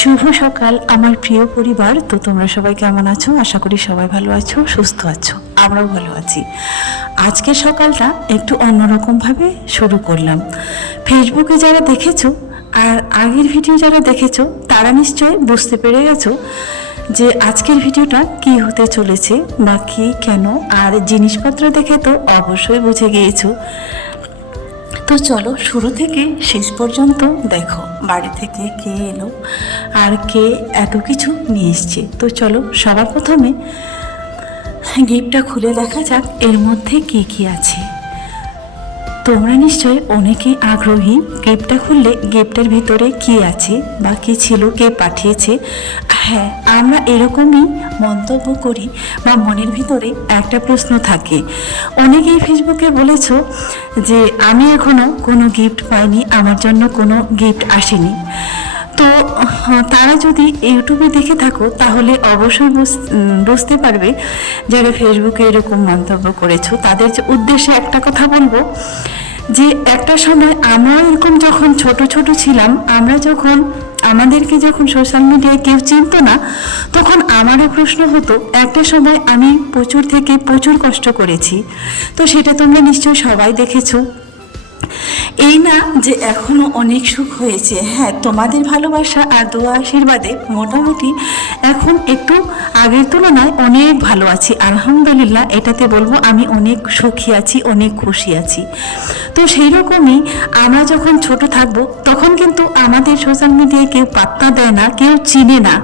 শুভ সকাল, আমার প্রিয় পরিবার। তো তোমরা সবাই কেমন আছো? আশা করি সবাই ভালো আছো, সুস্থ আছো। আমরাও ভালো আছি। আজকের সকালটা একটু অন্যরকমভাবে শুরু করলাম। ফেসবুকে যারা দেখেছ আর আগের ভিডিও যারা দেখেছ, তারা নিশ্চয় বুঝতে পেরে গেছো যে আজকের ভিডিওটা কি হতে চলেছে, বা কি, কেন, আর জিনিসপত্র দেখে তো অবশ্যই বুঝে গিয়েছো। তো চলো, শুরু থেকে শেষ পর্যন্ত দেখো বাড়ি থেকে কে এলো আর কে এত কিছু নিয়ে এসছে। তো চলো, সবার প্রথমে গিফটটা খুলে দেখা যাক এর মধ্যে কি কি আছে। তোমরা নিশ্চয় অনেকেই আগ্রহী গিফটটা খুললে গিফটের ভিতরে কি আছে বা কি ছিল, কে পাঠিয়েছে হ্যাঁ আমরা এরকমই মন্তব্য করি বা মনের ভিতরে একটা প্রশ্ন থাকে। অনেকেই ফেসবুকে বলেছ যে, আমি এখনও কোনো গিফট পাইনি, আমার জন্য কোনো গিফট আসেনি। তো তারা যদি ইউটিউবে দেখে থাকো, তাহলে অবশ্যই বুঝতে পারবে যারা ফেসবুকে এরকম মন্তব্য করেছ। তাদের উদ্দেশ্যে একটা কথা বলব যে, একটা সময় আমরা এরকম যখন ছোট ছোট ছিলাম, আমরা যখন আমাদেরকে যখন সোশ্যাল মিডিয়ায় কেউ চিনত না, তখন আমারও প্রশ্ন হতো, একটা সময় আমি প্রচুর থেকে প্রচুর কষ্ট করেছি। তো সেটা তোমরা নিশ্চয়ই সবাই দেখেছ। এই না যে এখনও অনেক সুখ হয়েছে। হ্যাঁ তোমাদের ভালোবাসা আর দোয়া আশীর্বাদে মোটামুটি এখন একটু আগের তুলনায় অনেক ভালো আছি। আলহামদুলিল্লাহ, এটাতে বলব আমি অনেক সুখী আছি, অনেক খুশি আছি। তো সেই রকমই আমরা যখন ছোট থাকব, তখন কিন্তু আমাদের সোশ্যাল মিডিয়ায় কেউ পাত্তা দেয় না, কেউ চিনে না।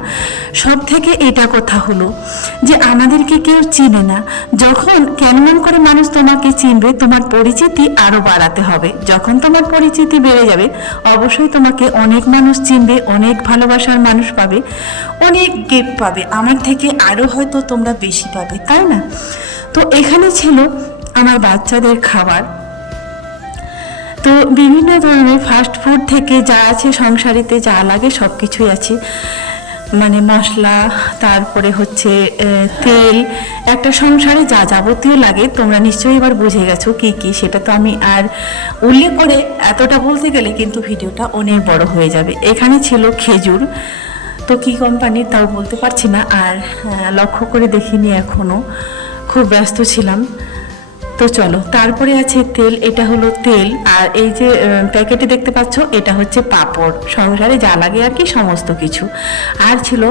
সব থেকে এটা কথা হলো যে আমাদেরকে কেউ চিনে না। যখন কেমন করে মানুষ তোমাকে চিনবে, তোমার পরিচিতি আরও বাড়াতে হবে। যখন তোমার পরিচিতি বেড়ে যাবে, অবশ্যই তোমাকে অনেক মানুষ চিনবে, অনেক ভালোবাসার মানুষ পাবে, অনেক গিফট পাবে। আমার থেকে আরও হয়তো তোমরা বেশি পাবে, তাই না? তো এখানে ছিল আমার বাচ্চাদের খাবার। তো বিভিন্ন ধরনের ফাস্ট ফুড থেকে যা আছে সংসারিতে যা লাগে সব কিছুই আছে। মানে মশলা, তারপরে হচ্ছে তেল, একটা সংসারে যা যাবতীয় লাগে, তোমরা নিশ্চয়ই এবার বুঝে গেছো কি কি, সেটা তো আমি আর উল্লেখ করে এতটা বলতে গেলে কিন্তু ভিডিওটা অনেক বড় হয়ে যাবে। এখানে ছিল খেজুর, তো কি কোম্পানির তাও বলতে পারছি না, আর লক্ষ্য করে দেখিনি এখনও খুব ব্যস্ত ছিলাম। তো চলো, তারপরে আছে তেল, এটা হলো তেল, আর এই যে প্যাকেটে দেখতে পাচ্ছ, এটা হচ্ছে পাঁপড়। সংসারে যা লাগে আর কি, সমস্ত কিছু। আর ছিল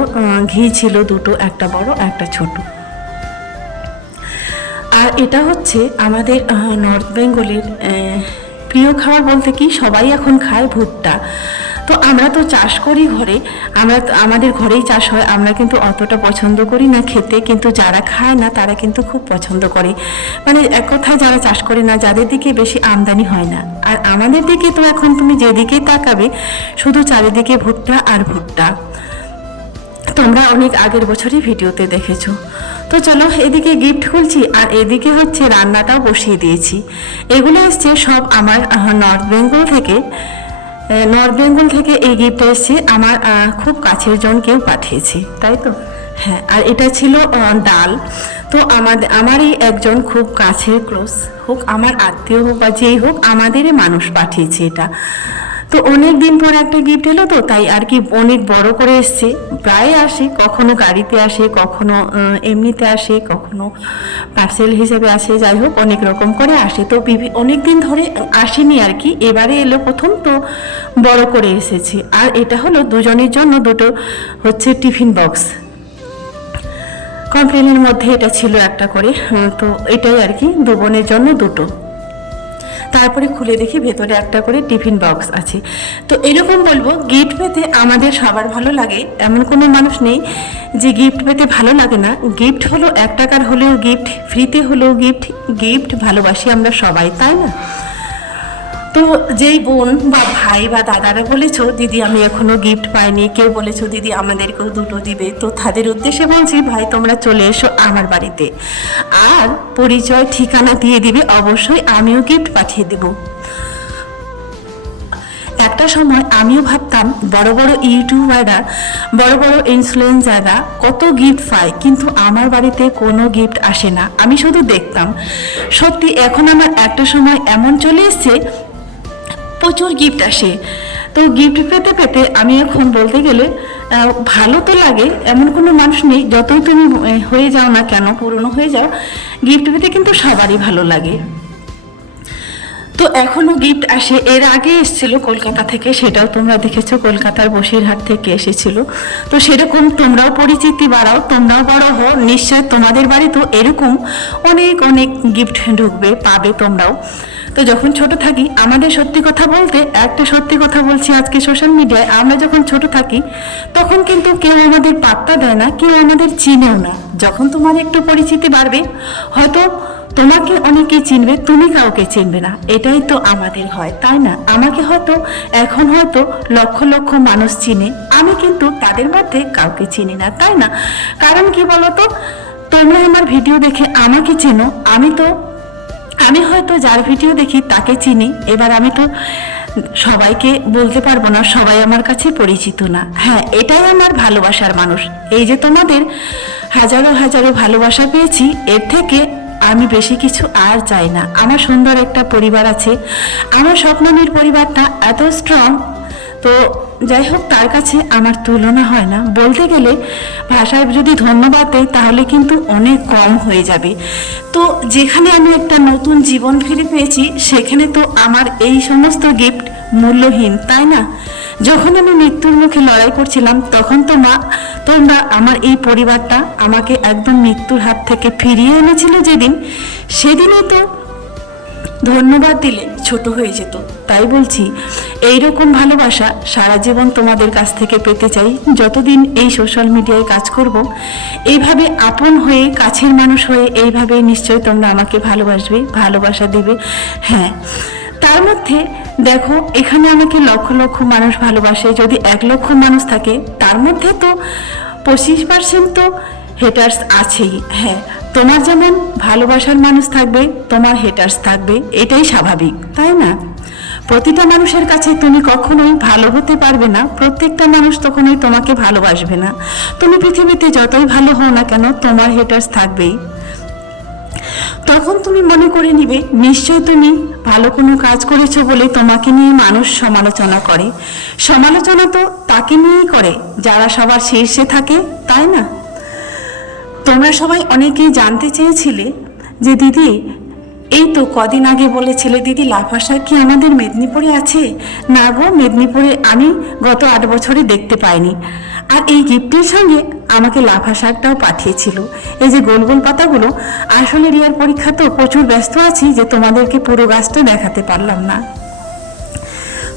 ঘি ছিল দুটো, একটা বড়, একটা ছোট। আর এটা হচ্ছে আমাদের নর্থ বেঙ্গলের প্রিয় খাবার বলতে কি, সবাই এখন খায় ভুট্টা। তো আমরা তো চাষ করি ঘরে, আমরা আমাদের ঘরেই চাষ হয়, আমরা কিন্তু অতটা পছন্দ করি না খেতে, কিন্তু যারা খায় না, তারা কিন্তু খুব পছন্দ করে। মানে এক কথায় যারা চাষ করে না, যাদের দিকে বেশি আমদানি হয় না। আর আমাদের দিকে তো এখন তুমি যেদিকেই তাকাবে, শুধু চারিদিকে ভুট্টা আর ভুট্টা। তোমরা অনেক আগের বছরই ভিডিওতে দেখেছ। তো চলো এদিকে গিফট খুলছি, আর এদিকে হচ্ছে রান্নাটাও বসিয়ে দিয়েছি। এগুলো এসছে সব আমার নর্থ বেঙ্গল থেকে। নর্থ বেঙ্গল থেকে এই গিফট এসেছে আমার খুব কাছের জন কেউ পাঠিয়েছে। তাই তো? হ্যাঁ আর এটা ছিল ডাল। তো আমাদের আমারই একজন খুব কাছের ক্লোজ হোক আমার আত্মীয় হোক বা যেই হোক আমাদেরই মানুষ পাঠিয়েছে এটা। তো অনেক দিন পর একটা গিফট এলো তো, তাই আর কি অনেক বড় করে এসছে। প্রায় আসে, কখনো গাড়িতে আসে, কখনো এমনিতে আসে, কখনো পার্সেল হিসেবে আসে, যাই হোক, অনেক রকম করে আসে। তো অনেক দিন ধরে আসেনি আর কি, এবারে এলো প্রথম, তো বড় করে এসেছে। আর এটা হলো দুজনের জন্য দুটো হচ্ছে টিফিন বক্স। কমপ্লেনের মধ্যে এটা ছিল একটা করে তো এটাই আর কি দু বোনের জন্য দুটো। তারপরে খুলে দেখি ভেতরে একটা করে টিফিন বক্স আছে। তো এরকম বলব গিফট পেতে আমাদের সবার ভালো লাগে। এমন কোনো মানুষ নেই যে গিফট পেতে ভালো লাগে না। গিফট হলো এক টাকার হলেও গিফট ফ্রিতে হলেও গিফট গিফট ভালোবাসি আমরা সবাই, তাই না? তো যেই বোন বা ভাই বা দাদারা বলেছ, দিদি, আমি এখনও গিফট পাইনি। কেউ বলেছ, দিদি, আমাদেরকেও দুটো দিবে। তো তাদের উদ্দেশ্যে বলছি, ভাই, তোমরা চলে এসো আমার বাড়িতে। আর পরিচয়, ঠিকানা দিয়ে দিবে, অবশ্যই আমিও গিফট পাঠিয়ে দেবো। একটা সময় আমিও ভাবতাম, বড় বড় ইউটিউবাররা, বড় বড় ইনফ্লুয়েন্সাররা কত গিফট পায়, কিন্তু আমার বাড়িতে কোনো গিফট আসে না। আমি শুধু দেখতাম। সত্যি, এখন আমার একটা সময় এমন চলে এসছে প্রচুর গিফট আসে। তো গিফট পেতে পেতে আমি এখন বলতে গেলে ভালো তো লাগে, এমন কোনো মানুষ নেই, যতই তুমি হয়ে যাও না কেন, পুরনো হয়ে যাও গিফট পেতে কিন্তু সবারই ভালো লাগে। তো এখনও গিফট আসে, এর আগে এসেছিল কলকাতা থেকে, সেটাও তোমরা দেখেছ, কলকাতার বসিরহাট থেকে এসেছিল। তো সেরকম তোমরাও পরিচিতি বাড়াও, তোমরাও বড় হও, নিশ্চয় তোমাদের বাড়িতেও এরকম অনেক অনেক গিফট ঢুকবে, পাবে তোমরাও। তো যখন ছোট থাকি, আমাদের সত্যি কথা বলতে একটা সত্যি কথা বলছি আজকে সোশ্যাল মিডিয়ায় আমরা যখন ছোট থাকি, তখন কিন্তু কেউ আমাদের পাত্তা দেয় না, কেউ আমাদের চিনেও না। যখন তোমার একটু পরিচিতি বাড়বে, হয়তো তোমাকে অনেকেই চিনবে, তুমি কাউকে চিনবে না। এটাই তো আমাদের হয়, তাই না? আমাকে হয়তো, এখন হয়তো লক্ষ লক্ষ মানুষ চিনে, আমি কিন্তু তাদের মধ্যে কাউকে চিনি না, তাই না? কারণ কি বলতো? তোমরা আমার ভিডিও দেখে আমাকে চেনো, আমি তো আমি হয়তো যার ভিডিও দেখি তাকে চিনি, এবার আমি তো সবাইকে বলতে পারব না, সবাই আমার কাছে পরিচিত না। হ্যাঁ এটাই আমার ভালোবাসার মানুষ। এই যে তোমাদের হাজারো হাজারো ভালোবাসা পেয়েছি, এর থেকে আমি বেশি কিছু আর চাই না। আমার সুন্দর একটা পরিবার আছে। আমার স্বপ্ননীর পরিবারটা এত স্ট্রং তো যাই হোক তার কাছে আমার তুলনা হয় না। বলতে গেলে ভাষায় যদি ধন্যবাদ দেয়, তাহলে কিন্তু অনেক কম হয়ে যাবে। তো যেখানে আমি একটা নতুন জীবন ফিরে পেয়েছি, সেখানে তো আমার এই সমস্ত গিফট মূল্যহীন, তাই না? যখন আমি মৃত্যুর মুখে লড়াই করছিলাম, তখন তো মা, তোমরা আমার এই পরিবারটা আমাকে একদম মৃত্যুর হাত থেকে ফিরিয়ে এনেছিল যেদিন। সেদিনই তো ধন্যবাদ দিলে। ছোট হয়ে যেত। তাই বলছি এই রকম ভালোবাসা সারা জীবন তোমাদের কাছ থেকে পেতে চাই। যতদিন এই সোশ্যাল মিডিয়ায় কাজ করব, এইভাবে আপন হয়ে, কাছের মানুষ হয়ে, এইভাবে নিশ্চয়ই তোমরা আমাকে ভালোবাসবে, ভালোবাসা দেবে। হ্যাঁ তার মধ্যে দেখো, এখানে আমাকে লক্ষ লক্ষ মানুষ ভালোবাসে। যদি এক লক্ষ মানুষ থাকে, তার মধ্যে তো পঁচিশ পার্সেন্ট তো হেটার্স আছেই। হ্যাঁ তোমার যেমন ভালোবাসার মানুষ থাকবে, তোমার হেটার্স থাকবে, এটাই স্বাভাবিক, তাই না? প্রতিটা মানুষের কাছে তুমি কখনোই ভালো হতে পারবে না, প্রত্যেকটা মানুষ তখনই তোমাকে ভালোবাসবে না। তুমি পৃথিবীতে যতই ভালো হও না কেন, তোমার হেটার্স থাকবেই। তখন তুমি মনে করে নিবে নিশ্চয় তুমি ভালো কোনো কাজ করেছ বলে তোমাকে নিয়ে মানুষ সমালোচনা করে। সমালোচনা তো তাকে নিয়েই করে, যারা সবার শীর্ষে থাকে, তাই না? তোমরা সবাই অনেকেই জানতে চেয়েছিলে যে দিদি, এই তো কদিন আগে বলেছিলে, দিদি লাফা শাক কি আমাদের মেদিনীপুরে আছে? না গো, মেদিনীপুরে আমি গত আট বছরে দেখতে পাইনি। আর এই গিফটের সঙ্গে আমাকে লাফা শাকটাও পাঠিয়েছিল। এই যে গোল গোল পাতাগুলো আসলে রিয়ার পরীক্ষা তো প্রচুর ব্যস্ত আছি যে তোমাদেরকে পুরো গাছটা দেখাতে পারলাম না।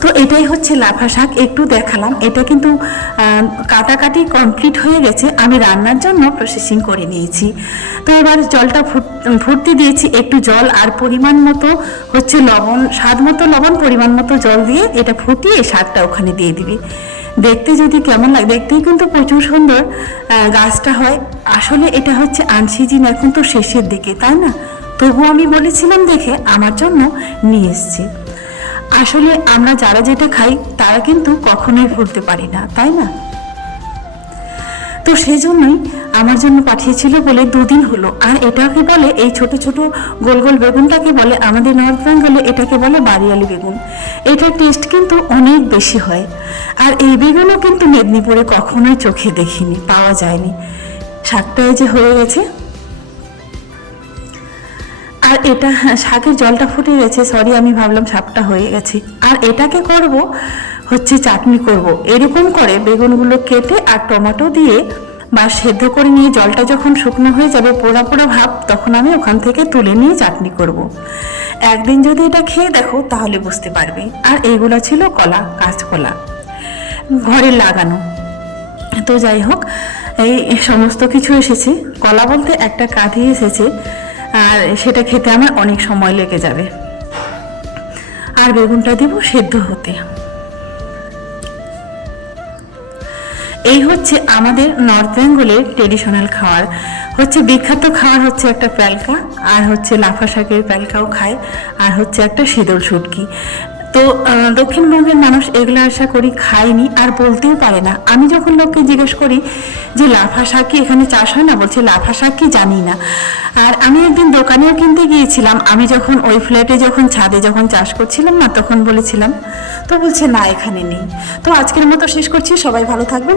তো এটাই হচ্ছে লাফা শাক একটু দেখালাম। এটা কিন্তু কাটাকাটি কমপ্লিট হয়ে গেছে। আমি রান্নার জন্য প্রসেসিং করে নিয়েছি। তো এবার জলটা ফুট- ফুটতে দিয়েছি একটু জল আর পরিমাণ মতো হচ্ছে লবণ, স্বাদ মতো লবণ, পরিমাণ মতো জল দিয়ে এটা ফুটিয়ে শাকটা ওখানে দিয়ে দিবি। দেখতে যদি কেমন লাগে, দেখতেই কিন্তু প্রচুর সুন্দর গাছটা হয়। আসলে এটা হচ্ছে আনসিজিন এখন তো শেষের দিকে, তাই না? তবু আমি বলেছিলাম দেখে আমার জন্য নিয়ে এসছে। আসলে আমরা যারা যেটা খাই, তারা কিন্তু কখনোই ভুলতে পারি না, তাই না? তো সেই জন্যই আমার জন্য পাঠিয়েছিল বলে দুদিন হলো। আর এটাকে বলে, এই ছোট ছোট গোল গোল বেগুনটাকে বলে, আমাদের নর্থ বেঙ্গলে এটাকে বলে বাড়িয়ালি বেগুন। এটার টেস্ট কিন্তু অনেক বেশি হয়। আর এই বেগুনও কিন্তু মেদিনীপুরে কখনোই চোখে দেখিনি, পাওয়া যায়নি। শাকটা এই যে হয়ে গেছে আর এটা হ্যাঁ, শাকের জলটা ফুটে গেছে সরি আমি ভাবলাম সাপটা হয়ে গেছে। আর এটাকে করব হচ্ছে চাটনি করব। এরকম করে বেগুনগুলো কেটে আর টমেটো দিয়ে বা সেদ্ধ করে নিয়ে জলটা যখন শুকনো হয়ে যাবে পোড়া পোড়া ভাব তখন আমি ওখান থেকে তুলে নিয়ে চাটনি করব। একদিন যদি এটা খেয়ে দেখো তাহলে বুঝতে পারবে। আর এইগুলো ছিল কলা কাঁচকলা ঘরে লাগানো। তো যাই হোক এই সমস্ত কিছু এসেছে। কলা বলতে একটা কাঁধি এসেছে। আর সেটা খেতে আমার অনেক সময় লেগে যাবে। আর বেগুনটা দিব সেদ্ধ হতে। এই হচ্ছে আমাদের নর্থ বেঙ্গলের ট্রেডিশনাল খাবার হচ্ছে বিখ্যাত খাবার হচ্ছে একটা প্যালকা, আর হচ্ছে লাফা শাকের প্যালকাও খায়, আর হচ্ছে একটা শীতল শুটকি। তো দক্ষিণবঙ্গের মানুষ এগুলো আশা করি খায়নি আর বলতেও পারে না। আমি যখন লোককে জিজ্ঞেস করি যে, লাফা শাক কি এখানে চাষ হয় না? বলছে, লাফা শাক কি জানি না। আর আমি একদিন দোকানেও কিনতে গিয়েছিলাম। আমি যখন ওই ফ্ল্যাটে যখন ছাদে যখন চাষ করছিলাম না, তখন বলেছিলাম, তো বলছে, না, এখানে নেই। তো আজকের মতো শেষ করছি। সবাই ভালো থাকবেন